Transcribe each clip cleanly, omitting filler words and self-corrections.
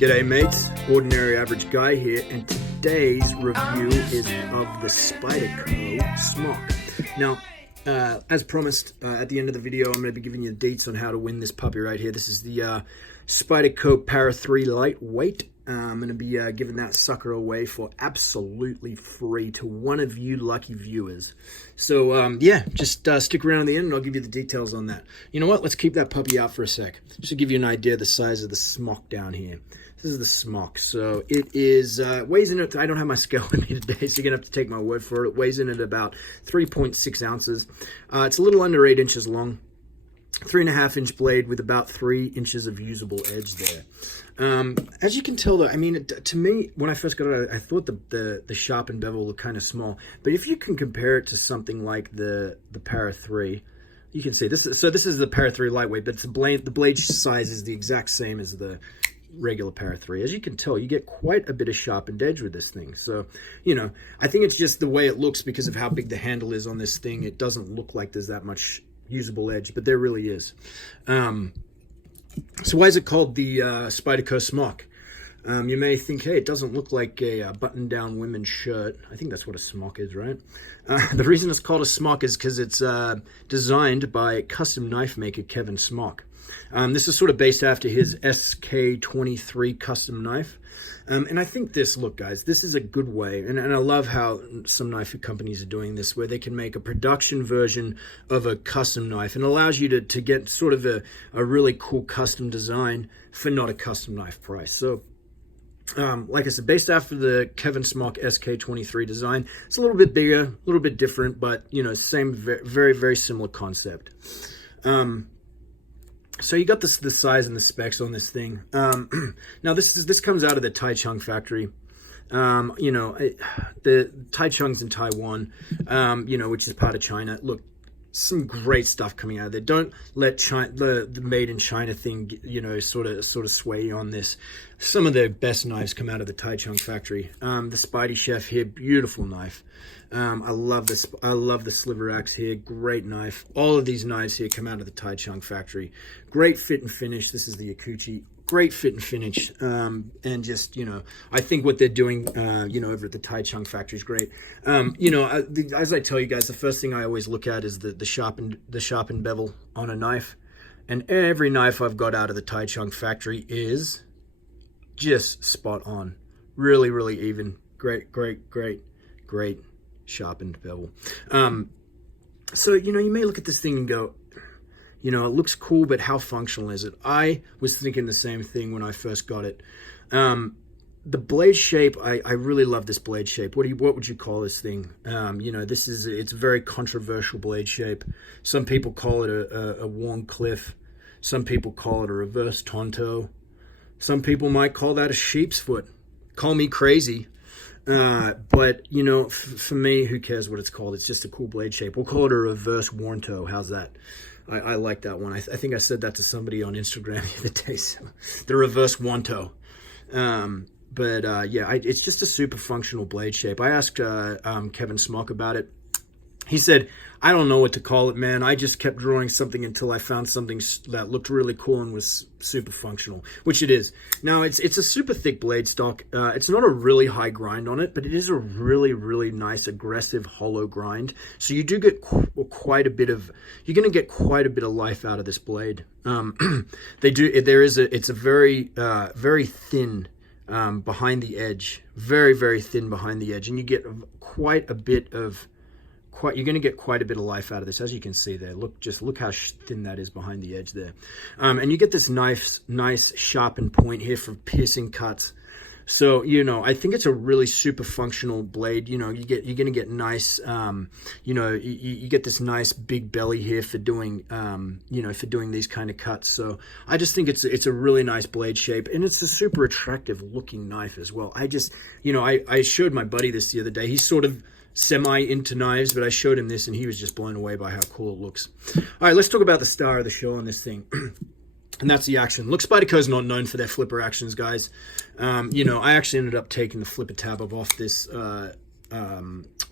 G'day mates, Ordinary Average Guy here, and today's review is of the Spyderco Smock. Now, as promised, at the end of the video, I'm going to be giving you the deets on how to win this puppy right here. This is the Spyderco Para 3 Lightweight. I'm going to be giving that sucker away for absolutely free to one of you lucky viewers. So, yeah, just stick around to the end and I'll give you the details on that. You know what? Let's keep that puppy out for a sec. Just to give you an idea of the size of the Smock down here. This is the Smock. So it is, weighs in at, I don't have my scale with me today, so you're going to have to take my word for it. It weighs in at about 3.6 ounces. It's a little under 8 inches long. 3.5-inch blade with about 3 inches of usable edge there. As you can tell, though, I mean, to me, when I first got it, I thought the sharpened bevel looked kind of small. But if you can compare it to something like the Para 3, you can see this. So this is the Para 3 lightweight, but the blade size is the exact same as the regular Para 3. As you can tell, you get quite a bit of sharpened edge with this thing. So, you know, I think it's just the way it looks because of how big the handle is on this thing. It doesn't look like there's that much usable edge, but there really is. So why is it called the Spyderco Smock? You may think, hey, it doesn't look like a button-down women's shirt. I think that's what a smock is, right? The reason it's called a smock is because it's designed by custom knife maker Kevin Smock. This is sort of based after his SK23 custom knife. And I think this, look guys, this is a good way, and I love how some knife companies are doing this, where they can make a production version of a custom knife and allows you to get sort of a really cool custom design for not a custom knife price. So, like I said, based after the Kevin Smock SK23 design, it's a little bit bigger, a little bit different, but, you know, same, very, very similar concept. So you got the size and the specs on this thing. Now this comes out of the Taichung factory. You know, the Taichung's in Taiwan, you know, which is part of China. Look, some great stuff coming out of there. Don't let China, the made in China thing, you know, sort of sway you on this. Some of the best knives come out of the Taichung factory. The Spidey Chef here, beautiful knife. I love this. I love the sliver axe here. Great knife. All of these knives here come out of the Taichung factory. Great fit and finish. This is the Akuchi. Great fit and finish. And just, you know, I think what they're doing, you know, over at the Taichung factory is great. You know, as I tell you guys, the first thing I always look at is the sharpened bevel on a knife. And every knife I've got out of the Taichung factory is just spot on. Really, really even. Great sharpened bevel. So, you know, you may look at this thing and go, you know, it looks cool, but how functional is it? I was thinking the same thing when I first got it. The blade shape, I really love this blade shape. What would you call this thing? You know, it's a very controversial blade shape. Some people call it a Warncliffe. Some people call it a reverse Tonto. Some people might call that a sheep's foot. Call me crazy. But, you know, for me, who cares what it's called? It's just a cool blade shape. We'll call it a reverse Warnto. How's that? I like that one. I think I said that to somebody on Instagram the other day. So, the reverse Warnto. Yeah, it's just a super functional blade shape. I asked Kevin Smock about it. He said, I don't know what to call it, man. I just kept drawing something until I found something that looked really cool and was super functional, which it is. Now, it's a super thick blade stock. It's not a really high grind on it, but it is a really, really nice, aggressive, hollow grind. So you do get quite a bit of, you're going to get quite a bit of life out of this blade. It's a very, very thin behind the edge, very, very thin behind the edge, and you get quite a bit of, you're going to get quite a bit of life out of this, as you can see there. Look how thin that is behind the edge there. And you get this nice sharpened point here for piercing cuts. So, you know, I think it's a really super functional blade. You know, you're going to get nice, you know, you get this nice big belly here for doing, you know, for doing these kind of cuts. So I just think it's a really nice blade shape, and it's a super attractive looking knife as well. You know, I showed my buddy this the other day. He's sort of semi into knives, but I showed him this and he was just blown away by how cool it looks. All right, let's talk about the star of the show on this thing. And that's the action. Look, Spyderco's not known for their flipper actions, guys. You know, I actually ended up taking the flipper tab off this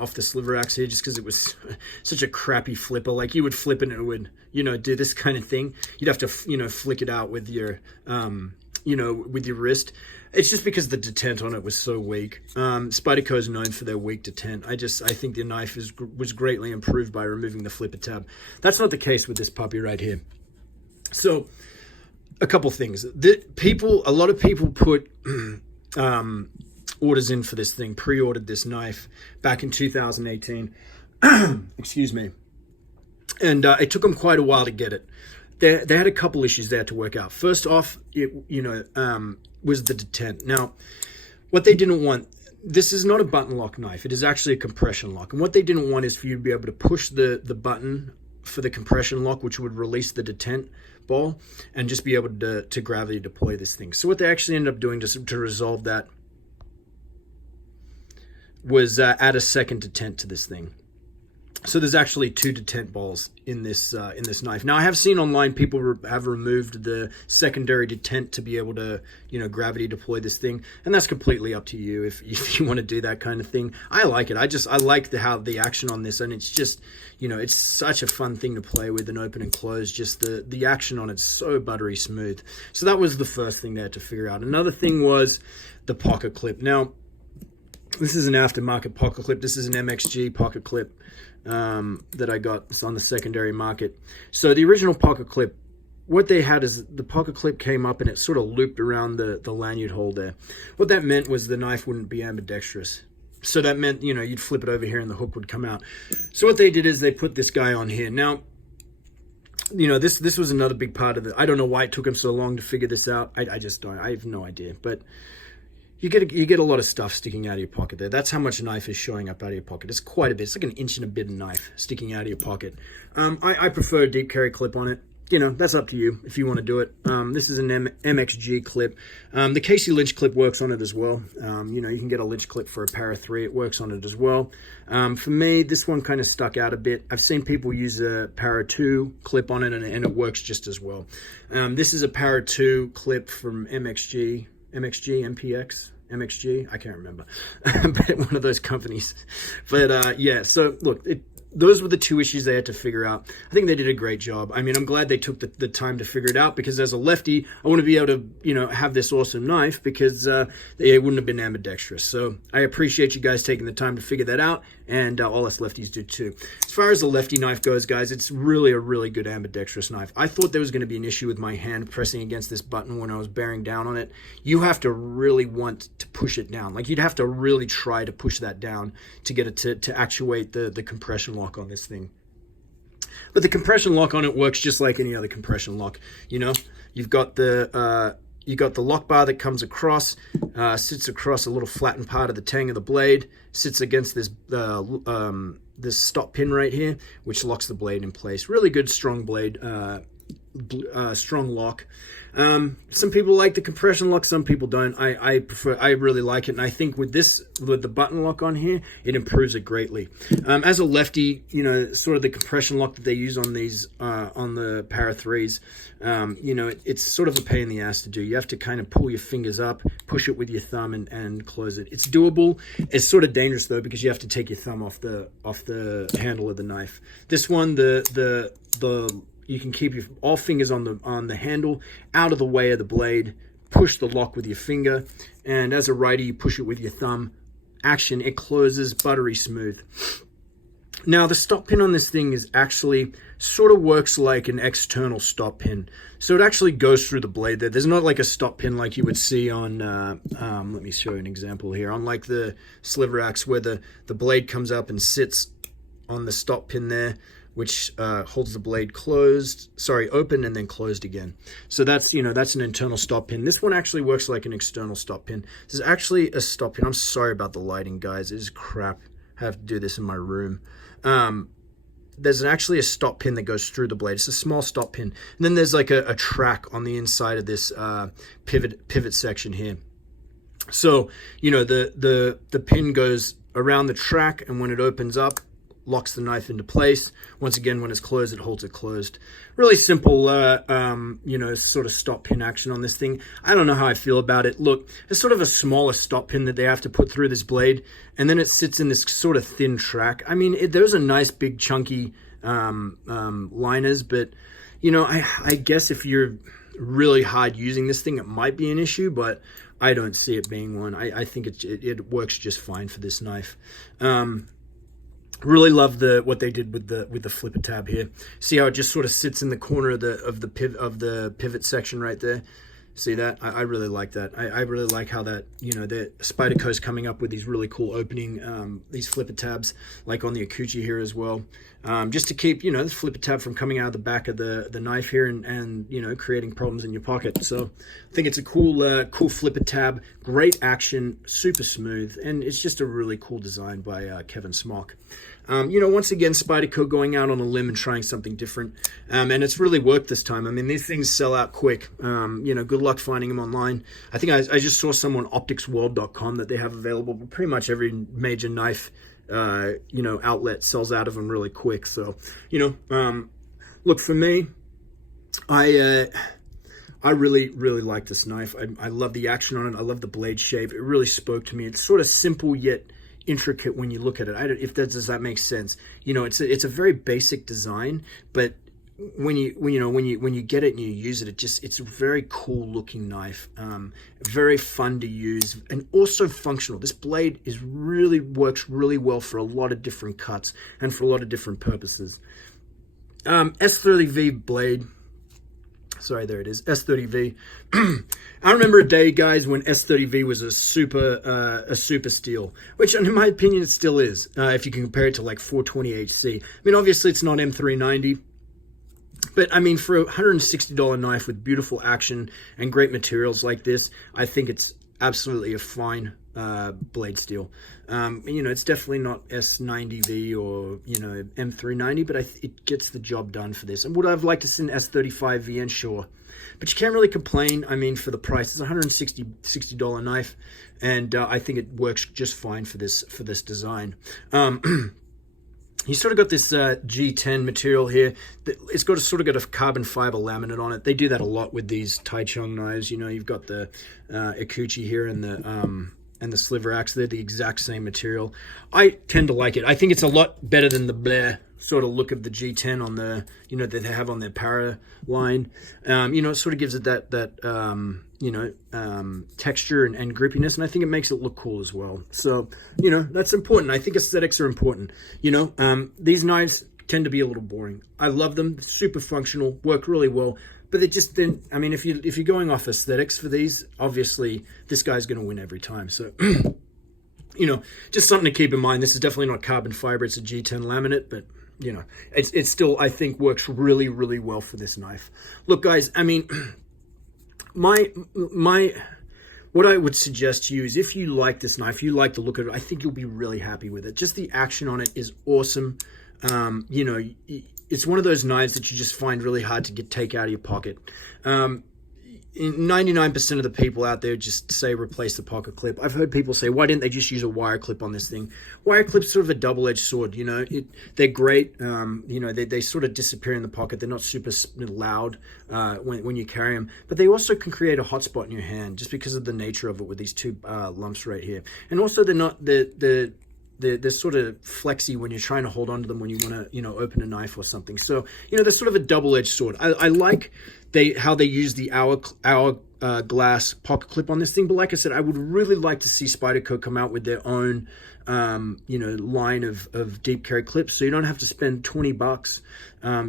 off the sliver axe here just because it was such a crappy flipper. Like, you would flip it and it would, you know, do this kind of thing. You'd have to, you know, flick it out with your you know, with your wrist. It's just because the detent on it was so weak. Spyderco is known for their weak detent. I think the knife was greatly improved by removing the flipper tab. That's not the case with this puppy right here. So, a couple things. A lot of people put orders in for this thing, pre-ordered this knife back in 2018. Excuse me. And it took them quite a while to get it. They had a couple issues there to work out. First off, was the detent. Now, what they didn't want, this is not a button lock knife. It is actually a compression lock. And what they didn't want is for you to be able to push the button for the compression lock, which would release the detent ball, and just be able to gravity deploy this thing. So what they actually ended up doing to resolve that was add a second detent to this thing. So there's actually 2 detent balls in this knife. Now I have seen online people have removed the secondary detent to be able to, you know, gravity deploy this thing, and that's completely up to you if you want to do that kind of thing. I like it. I like how the action on this, and it's just, you know, it's such a fun thing to play with and open and close. Just the action on it's so buttery smooth. So that was the first thing they had to figure out. Another thing was the pocket clip. Now, this is an aftermarket pocket clip. This is an MXG pocket clip that I got. It's on the secondary market. So the original pocket clip, what they had is the pocket clip came up and it sort of looped around the lanyard hole there. What that meant was the knife wouldn't be ambidextrous. So that meant, you know, you'd flip it over here and the hook would come out. So what they did is they put this guy on here. Now, you know, this was another big part of it. I don't know why it took them so long to figure this out. I just don't. I have no idea. But you get a lot of stuff sticking out of your pocket there. That's how much a knife is showing up out of your pocket. It's quite a bit. It's like an inch and a bit of knife sticking out of your pocket. I prefer a deep carry clip on it. You know, that's up to you if you want to do it. This is an MXG clip. The Casey Lynch clip works on it as well. You know, you can get a Lynch clip for a Para 3. It works on it as well. For me, this one kind of stuck out a bit. I've seen people use a Para 2 clip on it, and it works just as well. This is a Para 2 clip from MXG, MXG, I can't remember, but one of those companies. But yeah, so look, those were the 2 issues they had to figure out. I think they did a great job. I mean, I'm glad they took the time to figure it out, because as a lefty, I want to be able to, you know, have this awesome knife, because it wouldn't have been ambidextrous. So I appreciate you guys taking the time to figure that out, and all us lefties do too. As far as the lefty knife goes, guys, it's really a really good ambidextrous knife. I thought there was going to be an issue with my hand pressing against this button when I was bearing down on it. You have to really want to push it down. Like, you'd have to really try to push that down to get it to actuate the compression lock on this thing. But the compression lock on it works just like any other compression lock. You know, you've got the lock bar that comes across, sits across a little flattened part of the tang of the blade, sits against this this stop pin right here, which locks the blade in place. Really good, strong blade, strong lock. Some people like the compression lock, some people don't. I really like it, and I think with the button lock on here, it improves it greatly. As a lefty, you know, sort of the compression lock that they use on these on the Para 3s, you know, it's sort of a pain in the ass to do. You have to kind of pull your fingers up, push it with your thumb, and close it. It's doable. It's sort of dangerous though, because you have to take your thumb off the handle of the knife. This one, you can keep all fingers on the handle, out of the way of the blade, push the lock with your finger, and as a righty, you push it with your thumb. Action, it closes buttery smooth. Now, the stop pin on this thing is actually sort of works like an external stop pin. So it actually goes through the blade there. There's not like a stop pin like you would see on, let me show you an example here, on like the sliver axe, where the blade comes up and sits on the stop pin there, which holds the blade open and then closed again. So that's, you know, that's an internal stop pin. This one actually works like an external stop pin. This is actually a stop pin. I'm sorry about the lighting, guys. It is crap. I have to do this in my room. There's actually a stop pin that goes through the blade. It's a small stop pin. And then there's like a track on the inside of this pivot section here. So, you know, the pin goes around the track, and when it opens up, locks the knife into place. Once again, when it's closed, it holds it closed. Really simple, you know, sort of stop pin action on this thing. I don't know how I feel about it. Look, it's sort of a smaller stop pin that they have to put through this blade, and then it sits in this sort of thin track. I mean, those are nice, big, chunky liners, but, you know, I guess if you're really hard using this thing, it might be an issue, but I don't see it being one. I think it works just fine for this knife. Really love what they did with the flipper tab here. See how it just sort of sits in the corner of the pivot section right there. See that? I really like that. I really like how that, you know, the Spyderco's coming up with these really cool opening, these flipper tabs, like on the Akuchi here as well. Just to keep, you know, the flipper tab from coming out of the back of the knife here and, you know, creating problems in your pocket. So I think it's a cool, cool flipper tab, great action, super smooth, and it's just a really cool design by Kevin Smock. You know, once again, Spyderco going out on a limb and trying something different. And it's really worked this time. I mean, these things sell out quick. You know, good luck finding them online. I think I just saw some on opticsworld.com that they have available, but pretty much every major knife, you know, outlet sells out of them really quick. So, you know, look, for me, I really, really like this knife. I love the action on it. I love the blade shape. It really spoke to me. It's sort of simple yet intricate when you look at it. Does that make sense? You know, it's a very basic design, but when you get it and you use it, it's a very cool looking knife, very fun to use, and also functional. This blade works really well for a lot of different cuts and for a lot of different purposes. S30V blade. Sorry, there it is, S30V. I remember a day, guys, when S30V was a super steel, which in my opinion it still is, if you can compare it to like 420HC. I mean, obviously it's not M390, but I mean, for a $160 knife with beautiful action and great materials like this, I think it's absolutely a fine blade steel. You know, it's definitely not S90V or, you know, M390, but it gets the job done for this. And would I have liked to see an S35VN? Sure. But you can't really complain. I mean, for the price, it's a $160 knife, and I think it works just fine for this design. You sort of got this G10 material here. It's got a carbon fiber laminate on it. They do that a lot with these Taichung knives. You know, you've got the Akuchi here and the sliver axe. They're the exact same material. I tend to like it. I think it's a lot better than the Blair sort of look of the G10 on the, you know, that they have on their Para line. You know, it sort of gives it that you know, texture and grippiness, and I think it makes it look cool as well. So, you know, that's important. I think aesthetics are important. You know, these knives tend to be a little boring. I love them, super functional, work really well, but they just didn't. I mean, if you're going off aesthetics for these, obviously this guy's going to win every time. So, you know, just something to keep in mind. This is definitely not carbon fiber; it's a G10 laminate, but you know, it's still, I think, works really, really well for this knife. Look, guys, I mean, what I would suggest to you is, if you like this knife, you like the look of it, I think you'll be really happy with it. Just the action on it is awesome. You know, it's one of those knives that you just find really hard to take out of your pocket. 99% of the people out there just say replace the pocket clip. I've heard people say, why didn't they just use a wire clip on this thing? Wire clip's sort of a double-edged sword, you know. They're great. You know, they sort of disappear in the pocket. They're not super loud when you carry them, but they also can create a hot spot in your hand just because of the nature of it with these two lumps right here. And also they're sort of flexy when you're trying to hold on to them when you want to, you know, open a knife or something. So, you know, they're sort of a double-edged sword. I like how they use the hourglass pocket clip on this thing. But like I said, I would really like to see Spyderco come out with their own, you know, line of deep carry clips, so you don't have to spend $20,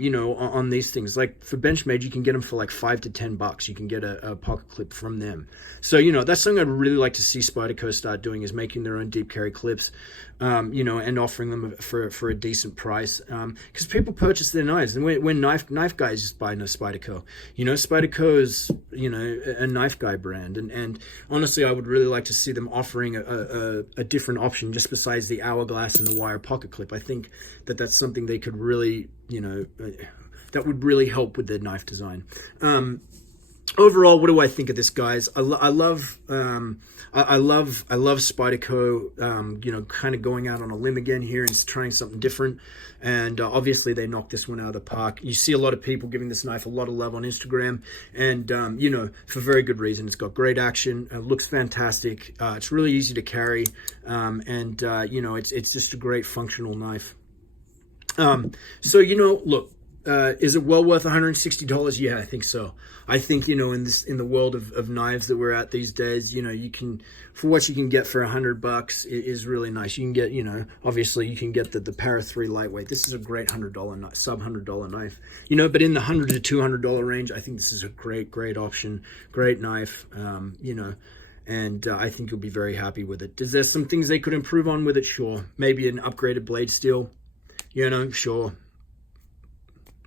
you know, on these things. Like for Benchmade, you can get them for like $5 to $10. You can get a pocket clip from them. So, you know, that's something I'd really like to see Spyderco start doing, is making their own deep carry clips, you know, and offering them for a decent price. Because people purchase their knives, and we're knife guys just buying a Spyderco. You know, Spyderco is, you know, a knife guy brand, and honestly, I would really like to see them offering a different option just besides the hourglass and the wire pocket clip. I think that's something they could really, you know, that would really help with their knife design. Overall, what do I think of this, guys? I love Spyderco, you know, kind of going out on a limb again here and trying something different. And obviously, they knocked this one out of the park. You see a lot of people giving this knife a lot of love on Instagram, and you know, for very good reason. It's got great action. It looks fantastic. It's really easy to carry, and you know, it's just a great functional knife. So, you know, look. is it well worth $160? Yeah, I think so. I think, you know, in the world of knives that we're at these days, you know, you can, for what you can get for $100 is really nice. You can get, you know, obviously you can get the Para 3 lightweight. This is a great $100 knife, sub $100 knife, you know, but in the $100 to $200 range, I think this is a great option, great knife, you know, and I think you'll be very happy with it. Is there some things they could improve on with it? Sure. Maybe an upgraded blade steel, you know, sure.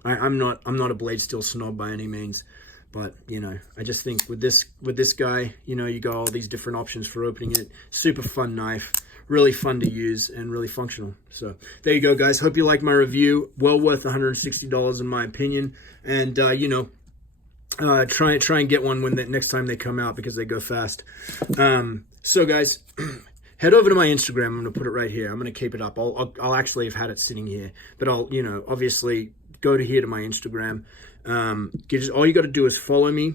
I'm not a blade steel snob by any means, but you know, I just think with this guy, you know, you got all these different options for opening it. Super fun knife, really fun to use and really functional. So there you go, guys. Hope you like my review. Well worth $160 in my opinion. And you know, try and get one when next time they come out, because they go fast. So guys, head over to my Instagram. I'm gonna put it right here. I'm gonna keep it up. I'll actually have had it sitting here, but I'll, you know, obviously go to here to my Instagram. All you got to do is follow me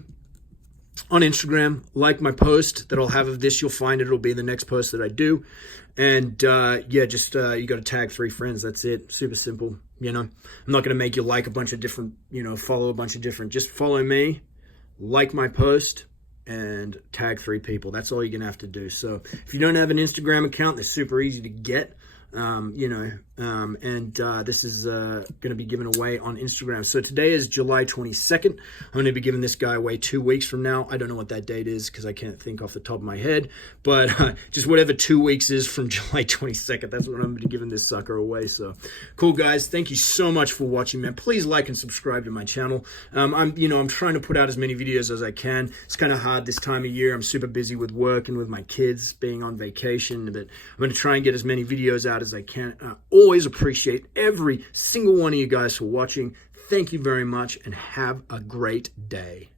on Instagram, like my post that I'll have of this. You'll find it'll be the next post that I do. And yeah, just you got to tag 3 friends. That's it. Super simple. You know, I'm not going to make you like a bunch of different, you know, follow a bunch of different. Just follow me, like my post, and tag 3 people. That's all you're going to have to do. So if you don't have an Instagram account, they're super easy to get. You know, this is going to be given away on Instagram. So today is July 22nd. I'm going to be giving this guy away 2 weeks from now. I don't know what that date is because I can't think off the top of my head, but just whatever 2 weeks is from July 22nd, that's when I'm going to be giving this sucker away. So cool, guys. Thank you so much for watching, man. Please like and subscribe to my channel. I'm trying to put out as many videos as I can. It's kind of hard this time of year. I'm super busy with work and with my kids being on vacation, but I'm going to try and get as many videos out as I can. I always appreciate every single one of you guys for watching. Thank you very much and have a great day.